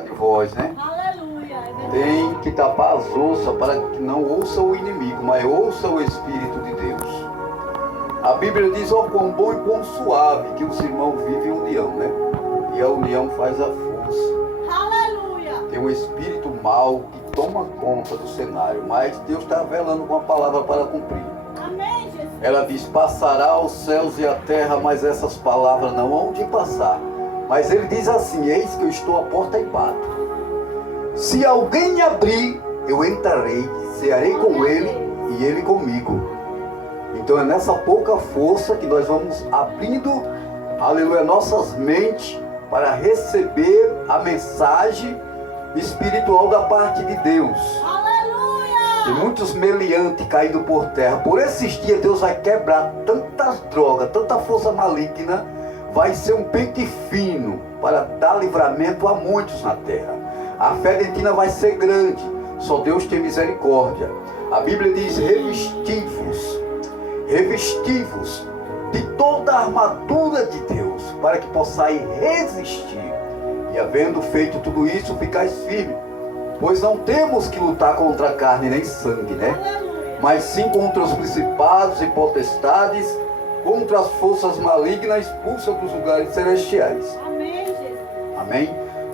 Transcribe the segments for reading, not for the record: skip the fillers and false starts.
de voz, né? Aleluia. Tem que tapar as ouças para que não ouça o inimigo, mas ouça o Espírito de Deus. A Bíblia diz: ó, quão bom e quão suave que os irmãos vivem em união, né? E a união faz a força. Aleluia. Tem um espírito mau que toma conta do cenário, mas Deus está velando com a palavra para cumprir. Amém, Jesus. Ela diz: passará os céus e a terra, mas essas palavras não hão de passar. Mas ele diz assim: eis que eu estou à porta e bato. Se alguém abrir, eu entrarei, cearei com ele e ele comigo. Então é nessa pouca força que nós vamos abrindo, aleluia, nossas mentes para receber a mensagem espiritual da parte de Deus. Aleluia. Tem muitos meliantes caindo por terra. Por esses dias Deus vai quebrar tantas drogas, tanta força maligna. Vai ser um pente fino para dar livramento a muitos na terra. A fé de Tina vai ser grande. Só Deus tem misericórdia. A Bíblia diz: revestivos de toda a armadura de Deus, para que possais resistir. E havendo feito tudo isso, ficais firmes. Pois não temos que lutar contra a carne nem sangue, né? Aleluia. Mas sim contra os principados e potestades, contra as forças malignas expulsas dos lugares celestiais. Amém, Jesus. Amém?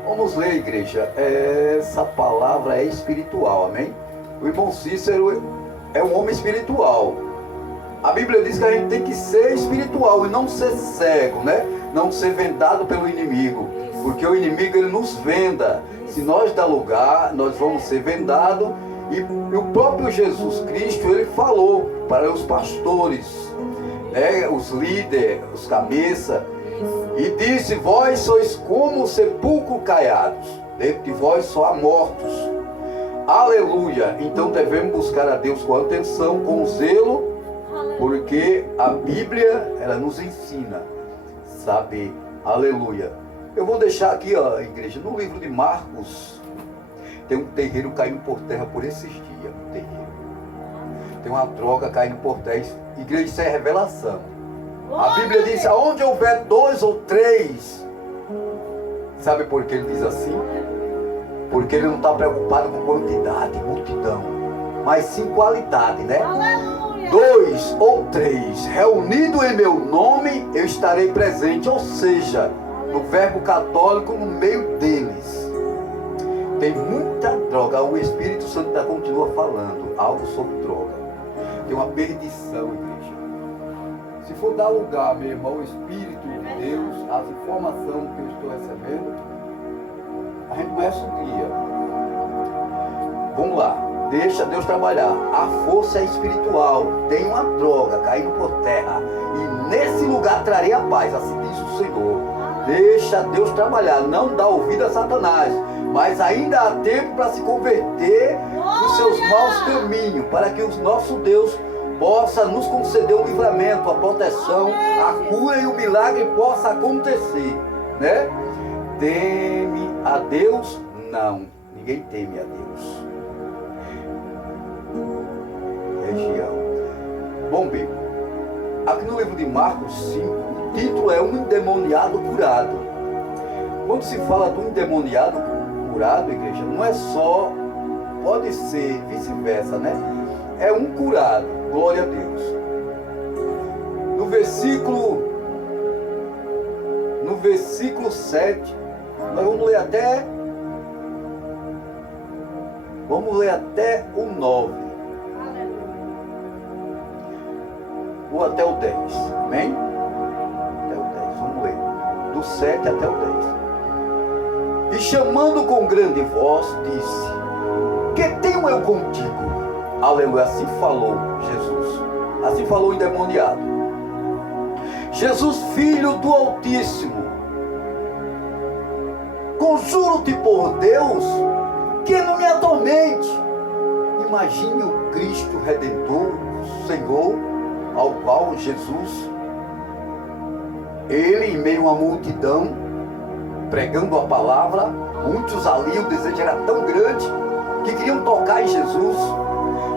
Vamos ler, igreja. Essa palavra é espiritual, amém? O irmão Cícero é um homem espiritual. A Bíblia diz que a gente tem que ser espiritual e não ser cego, né? Não ser vendado pelo inimigo. Porque o inimigo, ele nos venda. Se nós dar lugar, nós vamos ser vendados. E o próprio Jesus Cristo, ele falou para os pastores, né, os líderes, os cabeças, e disse: vós sois como sepulcro caiados, dentro de vós só há mortos. Aleluia. Então devemos buscar a Deus com atenção, com zelo, porque a Bíblia, ela nos ensina, sabe? Aleluia. Eu vou deixar aqui, ó, igreja, no livro de Marcos, tem um terreiro caindo por terra por esses dias, um terreiro. Tem uma droga caindo por terra. Igreja, isso é revelação. A Bíblia diz: aonde houver 2 ou 3. Sabe por que ele diz assim? Porque ele não está preocupado com quantidade, multidão, mas sim qualidade, né? Aleluia. 2 ou 3 reunidos em meu nome, eu estarei presente. Ou seja, no verbo católico, no meio deles. Tem muita droga. O Espírito Santo continua falando algo sobre droga. Tem uma perdição, igreja. Se for dar lugar, meu irmão, o Espírito de Deus, as informações que eu estou recebendo, a gente começa o dia. Vamos lá, deixa Deus trabalhar. A força é espiritual. Tem uma droga caindo por terra, e nesse lugar trarei a paz, assim diz o Senhor. Deixa Deus trabalhar, não dá ouvido a Satanás, mas ainda há tempo para se converter dos seus maus caminhos, para que o nosso Deus possa nos conceder o livramento, a proteção, a cura e o milagre possa acontecer, né? Teme a Deus? Não, ninguém teme a Deus. Região. Bom, bem, aqui no livro de Marcos 5, o título é: um endemoniado curado. Quando se fala do endemoniado curado, igreja, não é só, pode ser vice-versa, né? É um curado, glória a Deus. No versículo 7, nós vamos ler até o 9. Ou até o 10, amém? Até o 10, vamos ler. Do 7 até o 10. E chamando com grande voz, disse: que tenho eu contigo? Aleluia, assim falou Jesus. Assim falou o endemoniado. Jesus, filho do Altíssimo, conjuro-te por Deus, que não me atormente. Imagine o Cristo Redentor, Senhor, ao qual Jesus, ele em meio a uma multidão, pregando a palavra, muitos ali, o desejo era tão grande, que queriam tocar em Jesus.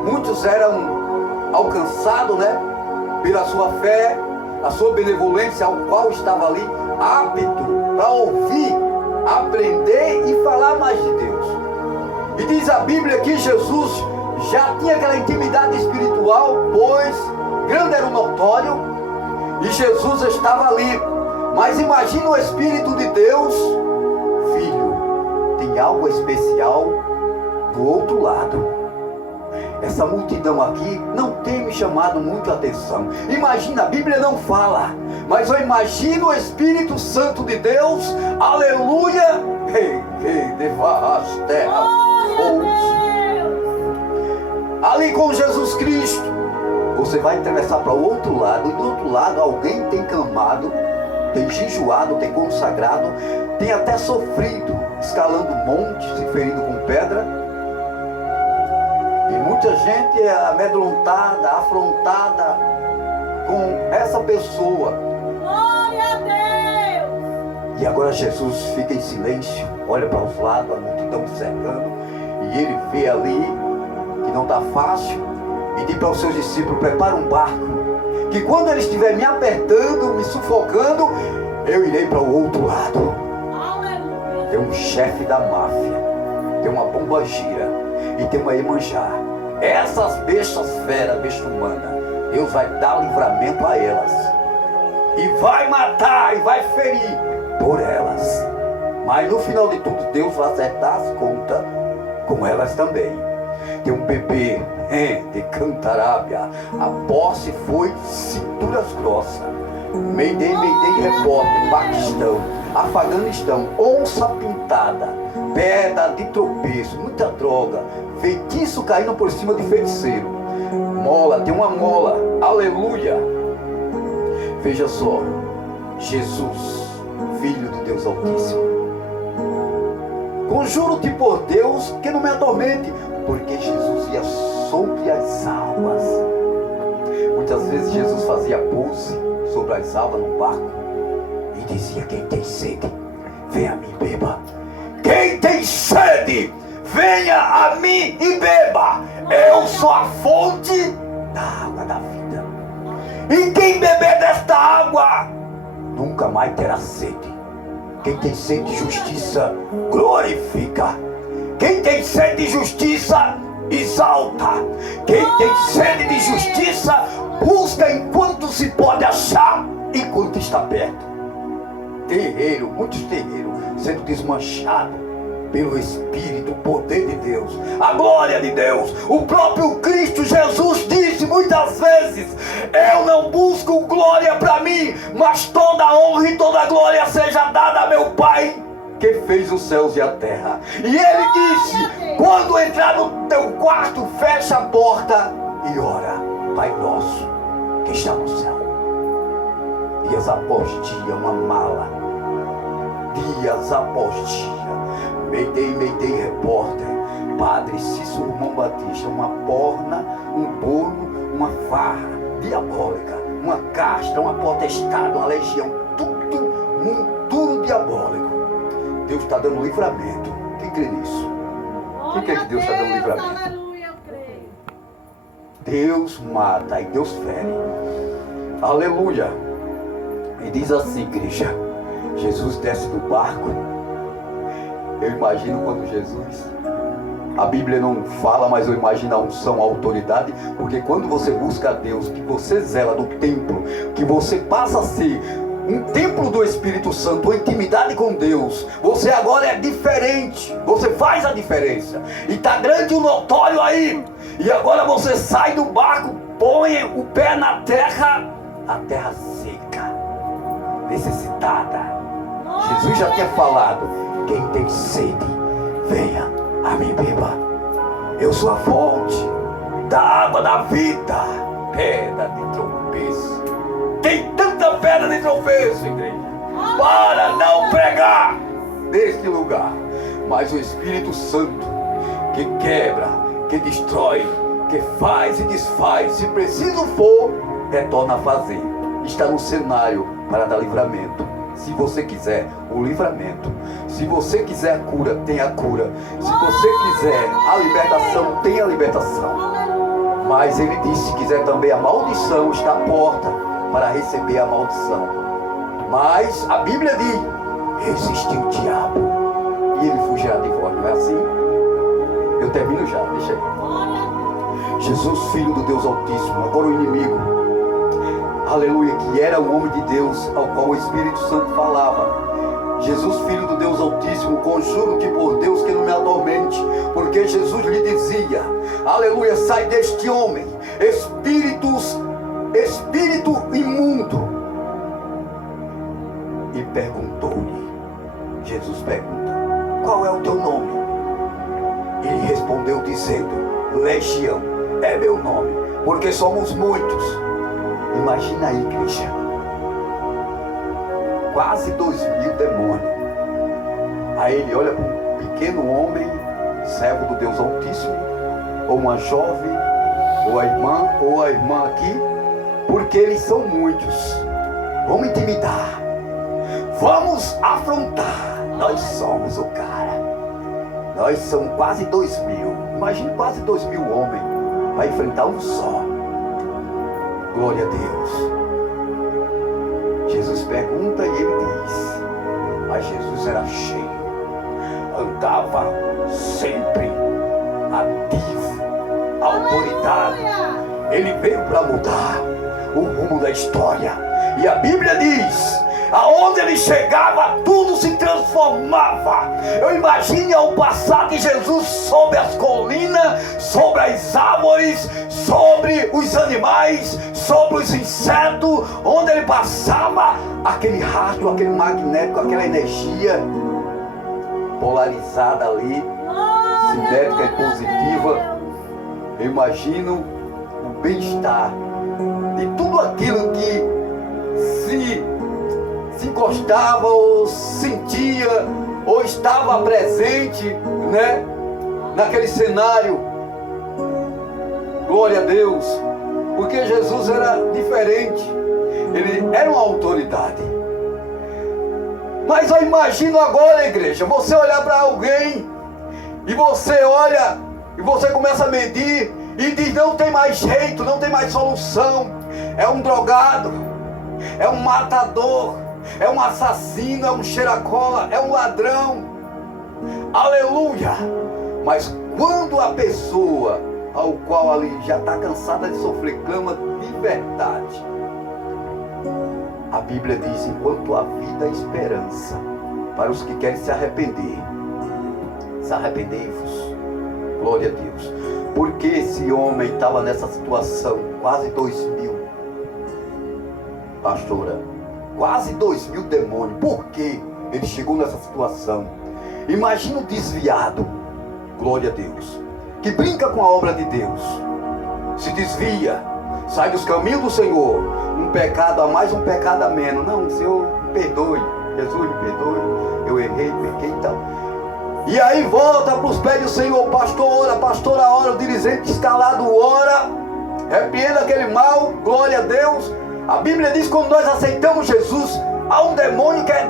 Muitos eram alcançados, né, pela sua fé, a sua benevolência, ao qual estava ali apto para ouvir, aprender e falar diz a Bíblia que Jesus já tinha aquela intimidade espiritual, pois grande era o notório, e Jesus estava ali. Mas imagina o Espírito de Deus, filho, tem algo especial do outro lado. Essa multidão aqui não tem me chamado muito a atenção. Imagina, a Bíblia não fala, mas eu imagino o Espírito Santo de Deus, aleluia, as terras, ali com Jesus Cristo. Você vai atravessar para o outro lado, e do outro lado alguém tem clamado, tem jejuado, tem consagrado, tem até sofrido, escalando montes e ferindo com pedra. E muita gente é amedrontada, afrontada com essa pessoa. Glória a Deus! E agora Jesus fica em silêncio, olha para os lados, a multidão cercando, e ele vê ali que não está fácil, e diz para os seus discípulos: prepara um barco, que quando ele estiver me apertando, me sufocando, eu irei para o outro lado. Aleluia! Tem um chefe da máfia, tem uma bomba-gira e tem uma Iemanjá. Essas bestas feras, besta humana, Deus vai dar livramento a elas, e vai matar e vai ferir por elas. Mas no final de tudo, Deus vai acertar as contas com elas também. Tem um bebê de Cantarábia, a posse foi cinturas grossas. Mayday, repórter, Paquistão, Afeganistão, onça pintada, pedra de tropeço, muita droga, feitiço caindo por cima de feiticeiro, mola, tem uma mola, aleluia. Veja só, Jesus, Filho de Deus Altíssimo, conjuro-te por Deus que não me atormente, porque Jesus ia sobre as águas. Muitas vezes Jesus fazia pouso sobre as águas no barco e dizia: quem tem sede, venha a mim e beba. Quem tem sede, venha a mim e beba. Eu sou a fonte da água da vida, e quem beber desta água nunca mais terá sede. Quem tem sede de justiça, glorifica. Quem tem sede de justiça, exalta. Quem tem sede de justiça, busca enquanto se pode achar, enquanto está perto. Terreiro, muitos terreiros sendo desmanchados pelo Espírito, o poder de Deus, a glória de Deus. O próprio Cristo Jesus disse muitas vezes: eu não busco glória para mim, mas toda a honra e toda a glória seja dada a meu Pai, que fez os céus e a terra. E ele disse: quando entrar no teu quarto, fecha a porta e ora: Pai nosso que está no céu. Dias após dia, uma mala, dias após dia. Mayday, repórter, Padre Cícero Irmão Batista, uma porna, um bolo, uma farra diabólica, uma casta, uma potestade, uma legião, tudo diabólico. Deus está dando livramento. Quem crê nisso? Quem crê que Deus está dando livramento? Aleluia, eu creio. Deus mata e Deus fere. Aleluia. E diz assim, igreja: Jesus desce do barco. Eu imagino quando Jesus, a Bíblia não fala, mas eu imagino a unção, a autoridade, porque quando você busca a Deus, que você zela do templo, que você passa a ser um templo do Espírito Santo, uma intimidade com Deus, você agora é diferente, você faz a diferença, e está grande o notório aí, e agora você sai do barco, põe o pé na terra, a terra seca, necessitada. Jesus já tinha falado: quem tem sede, venha a mim beba. Eu sou a fonte da água da vida. Pedra de tropeço. Tem tanta pedra de tropeço, igreja, para não pregar neste lugar. Mas o Espírito Santo, que quebra, que destrói, que faz e desfaz, se preciso for, retorna a fazer. Está no cenário para dar livramento. Se você quiser o livramento, se você quiser a cura, tem a cura. Se você quiser a libertação, tem a libertação. Mas ele disse: se quiser também a maldição, está à porta para receber a maldição. Mas a Bíblia diz: resistiu o diabo e ele fugirá de vós. Não é assim? Eu termino já, deixa aí. Glória a Deus. Jesus, Filho do Deus Altíssimo, agora o inimigo, aleluia, que era o homem de Deus, ao qual o Espírito Santo falava. Jesus, Filho do Deus Altíssimo, conjuro-te por Deus que não me atormente, porque Jesus lhe dizia, aleluia, sai deste homem, espírito imundo. E perguntou-lhe, Jesus pergunta, qual é o teu nome? Ele respondeu dizendo, Legião é meu nome, porque somos muitos. Imagina aí, igreja, quase 2.000 demônios. Aí ele olha para um pequeno homem, servo do Deus Altíssimo, ou uma jovem, ou a irmã aqui, porque eles são muitos. Vamos intimidar, vamos afrontar. Nós somos o cara. Nós somos quase 2.000. Imagine quase 2.000 homens para enfrentar um só. Glória a Deus. Jesus pergunta e ele diz, mas Jesus era cheio, andava sempre ativo, autoridade. Ele veio para mudar o rumo da história. E a Bíblia diz, aonde ele chegava, tudo se transformava. Eu imagine ao passar de Jesus sobre as colinas, sobre as árvores, sobre os animais, sobre os insetos, onde ele passava, aquele rastro, aquele magnético, aquela energia polarizada ali, simétrica e positiva. Eu imagino o bem-estar de tudo aquilo que se encostava ou sentia ou estava presente, né, naquele cenário. Glória a Deus, porque Jesus era diferente, ele era uma autoridade. Mas eu imagino agora, igreja, você olhar para alguém e você olha e você começa a medir e diz, não tem mais jeito, não tem mais solução, é um drogado, é um matador, é um assassino, é um cheiracola, é um ladrão, aleluia. Mas quando a pessoa ao qual ali já está cansada de sofrer, clama de verdade, a Bíblia diz, enquanto há vida, esperança para os que querem se arrepender, se arrependei-vos. Glória a Deus. Porque esse homem estava nessa situação, quase 2.000, pastora, quase 2.000 demônios. Por que ele chegou nessa situação? Imagina o desviado, glória a Deus, que brinca com a obra de Deus, se desvia, sai dos caminhos do Senhor, um pecado a mais, um pecado a menos. Não, Senhor, me perdoe, Jesus me perdoe, eu errei, pequei e tal. E aí volta para os pés do Senhor, pastor, a hora, o dirigente está lá do ora, repreenda aquele mal, glória a Deus. A Bíblia diz que quando nós aceitamos Jesus, há um demônio que é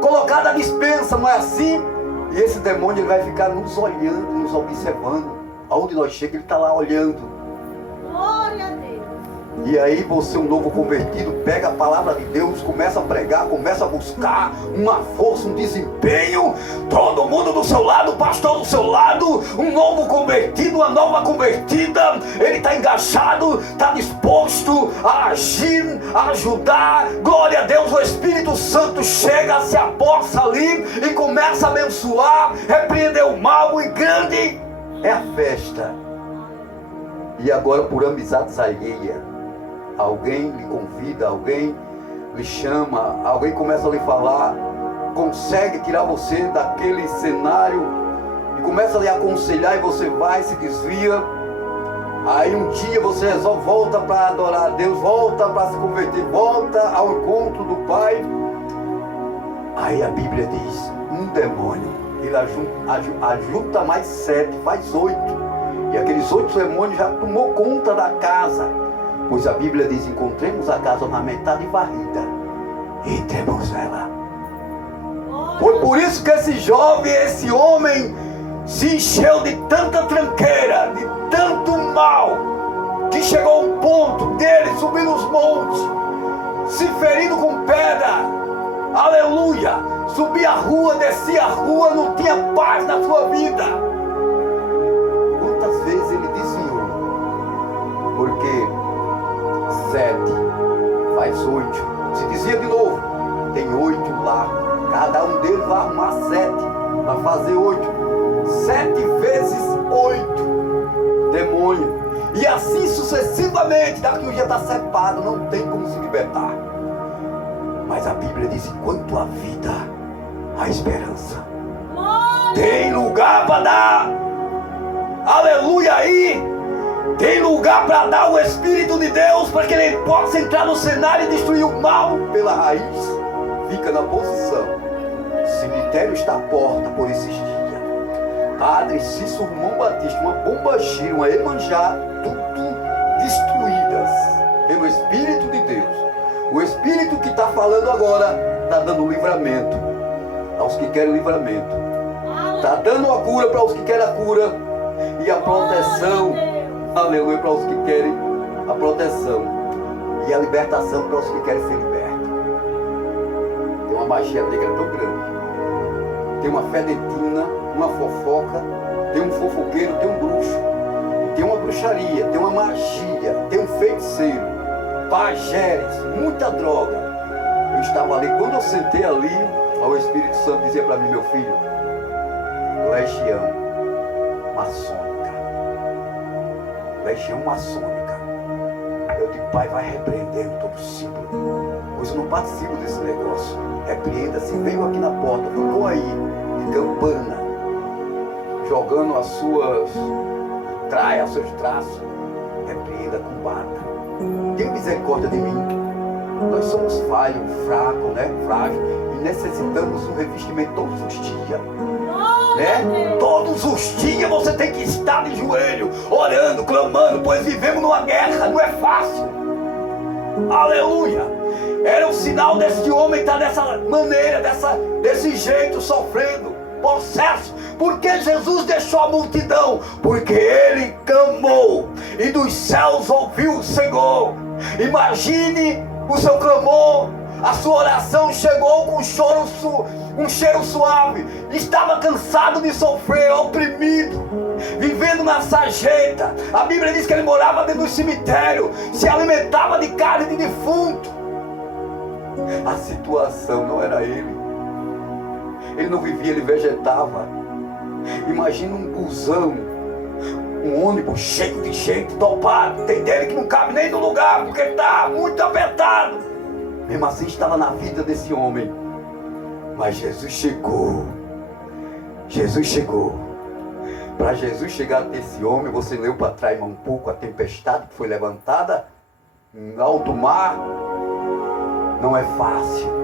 colocado à dispensa, não é assim? E esse demônio ele vai ficar nos olhando, nos observando. Aonde nós chegamos, ele está lá olhando. Glória a Deus. E aí você, um novo convertido, pega a palavra de Deus, começa a pregar, começa a buscar uma força, um desempenho, todo mundo do seu lado, o pastor do seu lado, um novo convertido, uma nova convertida, ele está engajado, está disposto a agir, a ajudar. Glória a Deus, o Espírito Santo chega, se aposta ali e começa a abençoar, repreender o mal, e grande é a festa. E agora, por amizades alheias, alguém lhe convida, alguém lhe chama, alguém começa a lhe falar, consegue tirar você daquele cenário e começa a lhe aconselhar, e você vai, se desvia. Aí um dia você resolve, volta para adorar a Deus, volta para se converter, volta ao encontro do Pai. Aí a Bíblia diz, um demônio, ele ajunta mais 7, faz 8. E aqueles 8 demônios já tomou conta da casa. Pois a Bíblia diz, encontremos a casa na metade varrida e entremos nela. Foi por isso que esse jovem, esse homem, se encheu de tanta tranqueira, de tanto mal, que chegou a um ponto dele subir nos montes, se ferindo com pedra, aleluia, subia a rua, descia a rua, não tinha paz na sua vida. fazer 8. 7 vezes 8 demônio. E assim sucessivamente. Daqui um dia está cepado, não tem como se libertar. Mas a Bíblia diz: enquanto a vida, a esperança. Tem lugar para dar. Aleluia aí. Tem lugar para dar o Espírito de Deus, para que ele possa entrar no cenário e destruir o mal pela raiz. Fica na posição. O cemitério está à porta por esses dias. Padre Cícero Romão Batista, uma Pombagira, uma Iemanjá, tudo destruídas pelo Espírito de Deus. O Espírito que está falando agora está dando livramento aos que querem livramento. Está dando a cura para os que querem a cura. E a proteção, aleluia, para os que querem a proteção. E a libertação para os que querem ser libertos. Tem uma magia negra tão grande. Tem uma fedentina, uma fofoca, tem um fofoqueiro, tem um bruxo, tem uma bruxaria, tem uma magia, tem um feiticeiro, pajés, muita droga. Eu estava ali, quando eu sentei ali, o Espírito Santo dizia para mim: meu filho, legião maçônica. Legião maçônica. Eu digo: pai, vai repreendendo todo símbolo, pois eu não participo desse negócio. Repreenda-se. Veio aqui na porta, ficou aí de campana, jogando as suas traias, seus traços. Repreenda, combata. Tenha misericórdia de mim. Nós somos falhos, fracos, né? Frágil, e necessitamos um revestimento todos os dias. Né? Todos os dias você tem que estar de joelho, orando, clamando, pois vivemos numa guerra, não é fácil. Aleluia. Era um sinal desse homem estar dessa maneira, desse jeito, sofrendo, possesso. Porque Jesus deixou a multidão? Porque ele clamou e dos céus ouviu o Senhor. Imagine o seu clamor. A sua oração chegou com um cheiro suave. Estava cansado de sofrer, oprimido, vivendo na sarjeta. A Bíblia diz que ele morava dentro do cemitério, se alimentava de carne de defunto. A situação não era ele. Ele não vivia, ele vegetava. Imagina um busão, um ônibus cheio de gente, topado. Tem dele que não cabe nem no lugar, porque está muito apertado. Mesmo assim estava na vida desse homem. Mas Jesus chegou. Jesus chegou. Para Jesus chegar até esse homem, você leu para trás um pouco a tempestade que foi levantada no alto mar. Não é fácil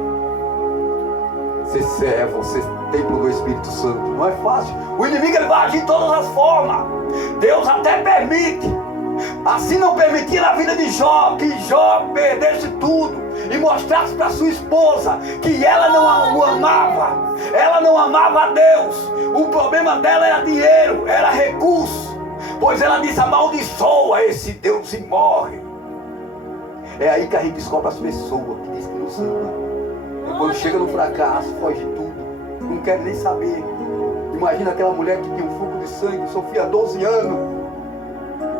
ser servo, ser templo do Espírito Santo. Não é fácil. O inimigo ele vai agir de todas as formas. Deus até permite. Assim não permitia na vida de Jó, que Jó perdesse tudo e mostrasse para sua esposa que ela não o amava. Ela não amava a Deus. O problema dela era dinheiro, era recurso. Pois ela disse: amaldiçoa esse Deus e morre. É aí que a gente descobre as pessoas que dizem que nos ama. E quando chega no fracasso, foge de tudo. Não quer nem saber. Imagina aquela mulher que tinha um fluxo de sangue, sofria 12 anos.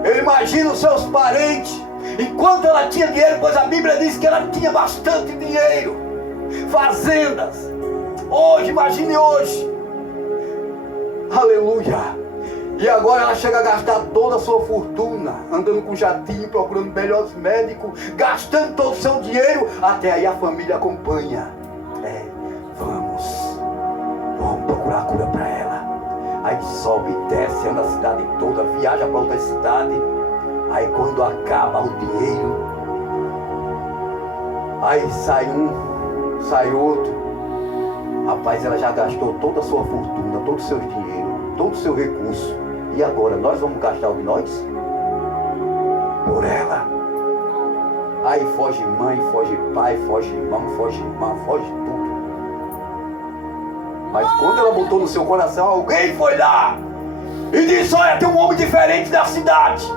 Eu imagino os seus parentes, enquanto ela tinha dinheiro, pois a Bíblia diz que ela tinha bastante dinheiro, fazendas. Hoje, imagine hoje. Aleluia. E agora ela chega a gastar toda a sua fortuna, andando com jatinho, procurando melhores médicos, gastando todo o seu dinheiro. Até aí a família acompanha. Vamos procurar a cura para ela. Aí sobe e desce, anda a cidade toda, viaja para outra cidade. Aí quando acaba o dinheiro, aí sai um, sai outro. Rapaz, ela já gastou toda a sua fortuna, todo o seu dinheiro, todo o seu recurso. E agora, nós vamos gastar o de nós? Por ela. Aí foge mãe, foge pai, foge irmão, foge irmã, foge tudo. Mas quando ela botou no seu coração, alguém foi lá e disse: olha, tem um homem diferente da cidade.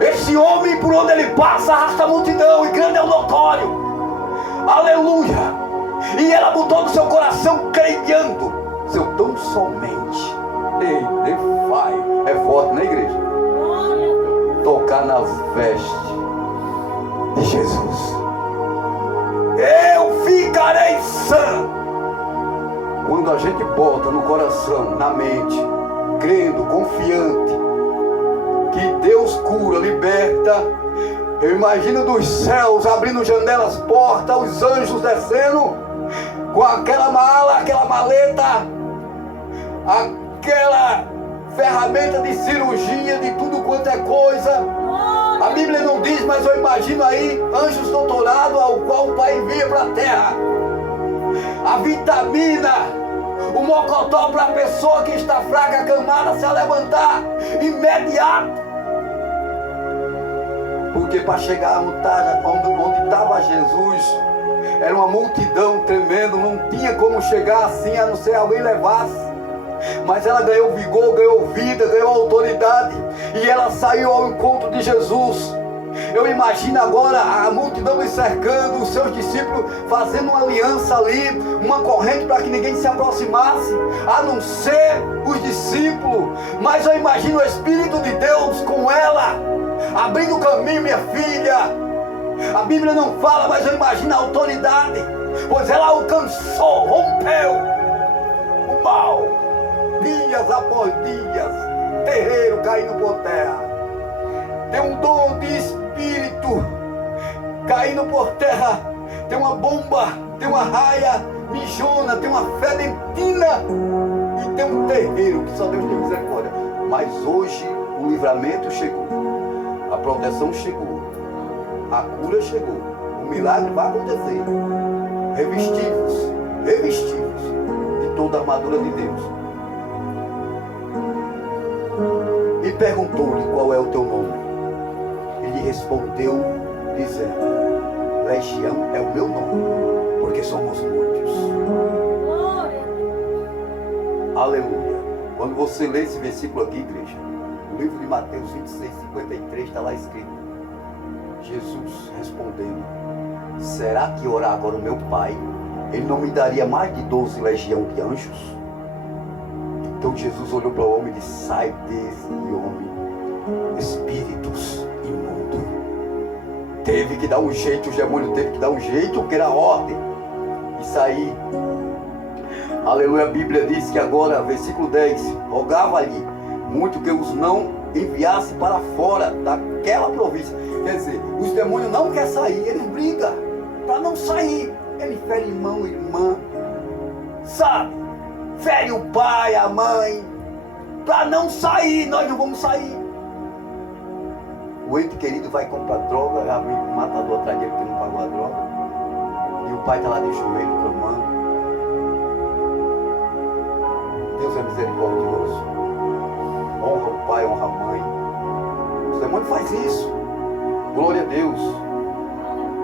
Esse homem, por onde ele passa, arrasta a multidão, e grande é o notório. Aleluia. E ela botou no seu coração, crendo, seu tão somente. Ei, defai. É forte, né, igreja? Tocar nas vestes de Jesus. Eu ficarei sã. Quando a gente bota no coração, na mente, crendo, confiante, que Deus cura, liberta, eu imagino dos céus abrindo janelas, portas, os anjos descendo, com aquela mala, aquela maleta, aquela ferramenta de cirurgia, de tudo quanto é coisa. A Bíblia não diz, mas eu imagino aí anjos doutorados ao qual o Pai envia para a terra. A vitamina, o mocotó para a pessoa que está fraca, acamada, se levantar, imediato. Porque para chegar onde estava Jesus, era uma multidão tremenda, não tinha como chegar assim, a não ser alguém levasse. Mas ela ganhou vigor, ganhou vida, ganhou autoridade, e ela saiu ao encontro de Jesus. Eu imagino agora a multidão cercando, os seus discípulos fazendo uma aliança ali, uma corrente para que ninguém se aproximasse, a não ser os discípulos. Mas eu imagino o Espírito de Deus com ela, abrindo o caminho, minha filha. A Bíblia não fala, mas eu imagino a autoridade, pois ela alcançou, rompeu o mal, dias após dias, terreiro caindo por terra. Tem um dom de espírito caindo por terra, tem uma bomba, tem uma raia mijona, tem uma fedentina e tem um terreiro que só Deus tem misericórdia. Mas hoje o livramento chegou, a proteção chegou, a cura chegou, o milagre vai acontecer. Revestivos de toda a armadura de Deus. E perguntou-lhe qual é o teu nome. Ele respondeu dizendo: Legião é o meu nome, porque somos muitos. Aleluia. Quando você lê esse versículo aqui, igreja, no livro de Mateus 26:53 está lá escrito: Jesus respondendo: será que orar agora o meu Pai, Ele não me daria mais de 12 legiões de anjos? Então Jesus olhou para o homem e disse: sai desse homem, espíritos imundos. Teve que dar um jeito, o demônio teve que dar um jeito, porque era ordem, e sair. Aleluia. A Bíblia diz que agora, versículo 10, rogava-lhe muito que os não enviasse para fora daquela província. Quer dizer, os demônios não querem sair, eles brigam para não sair. Ele fere irmão, irmã, sabe? Fere o pai, a mãe, para não sair. Nós não vamos sair. O ente querido vai comprar droga, o matador atrás dele que não pagou a droga, e o pai está lá de joelho clamando. Deus é misericordioso, honra o pai, honra a mãe. Os demônios fazem isso. Glória a Deus.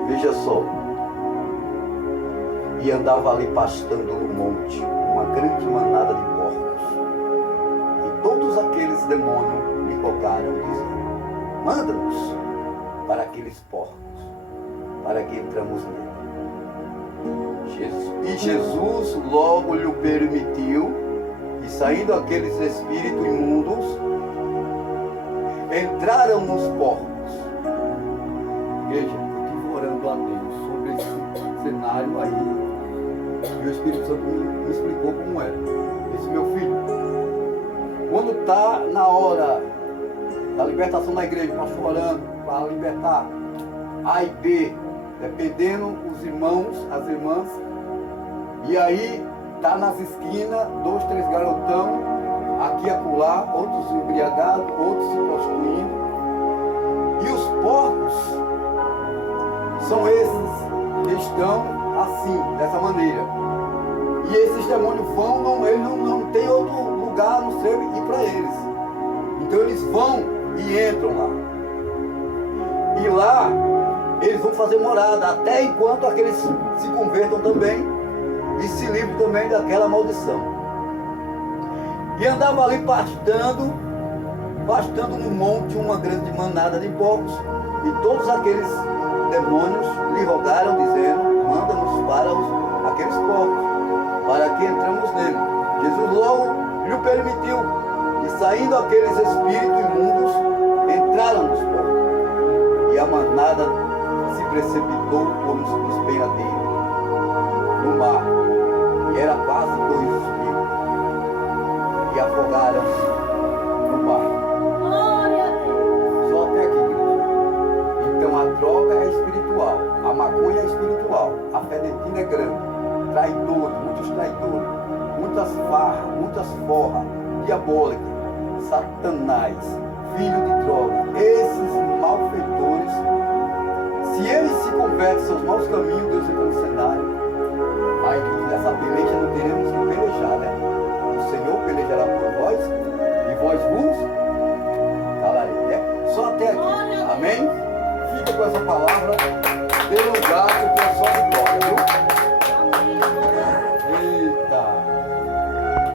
Veja só. E andava ali pastando no monte uma grande manada de porcos. E todos aqueles demônios lhe rogaram, dizendo: manda-nos para aqueles porcos, para que entramos nele. E Jesus logo lhe permitiu, e saindo aqueles espíritos imundos, entraram nos porcos. Veja, eu estive orando a Deus sobre esse cenário aí. E o Espírito Santo me explicou como era. Disse: meu filho, quando está na hora da libertação da igreja, pastor orando para libertar A e B, dependendo os irmãos, as irmãs, e aí está nas esquinas, 2, 3 garotão, aqui e acolá, outros embriagados, outros se prostituindo. E os porcos são esses que estão assim, dessa maneira. E esses demônios vão, eles não tem outro lugar a não ser ir para eles. Então eles vão e entram lá. E lá eles vão fazer morada, até enquanto aqueles se convertam também e se livrem também daquela maldição. E andava ali pastando no monte uma grande manada de porcos. E todos aqueles demônios lhe rogaram, dizendo: manda-nos para aqueles porcos, para que entramos nele. Jesus logo lhe permitiu, e saindo aqueles espíritos imundos, entraram nos porcos, e a manada se precipitou por um despenhadeiro no mar, e Era quase 2.000. E afogaram no mar. Glória a Deus. Só até aqui, igreja. Então a droga é espiritual, a maconha é espiritual, a fenetina é grande. Traidores, muitos traidores, muitas farras, muitas forras, diabólicas, satanás, filho de droga. Esses malfeitores, se eles se convertem seus maus caminhos, Deus entra no cenário. Aí nessa peleja não teremos que pelejar, né? O Senhor pelejará por vós e vós vos calareis, né? Só até aqui. Amém? Fica com essa palavra.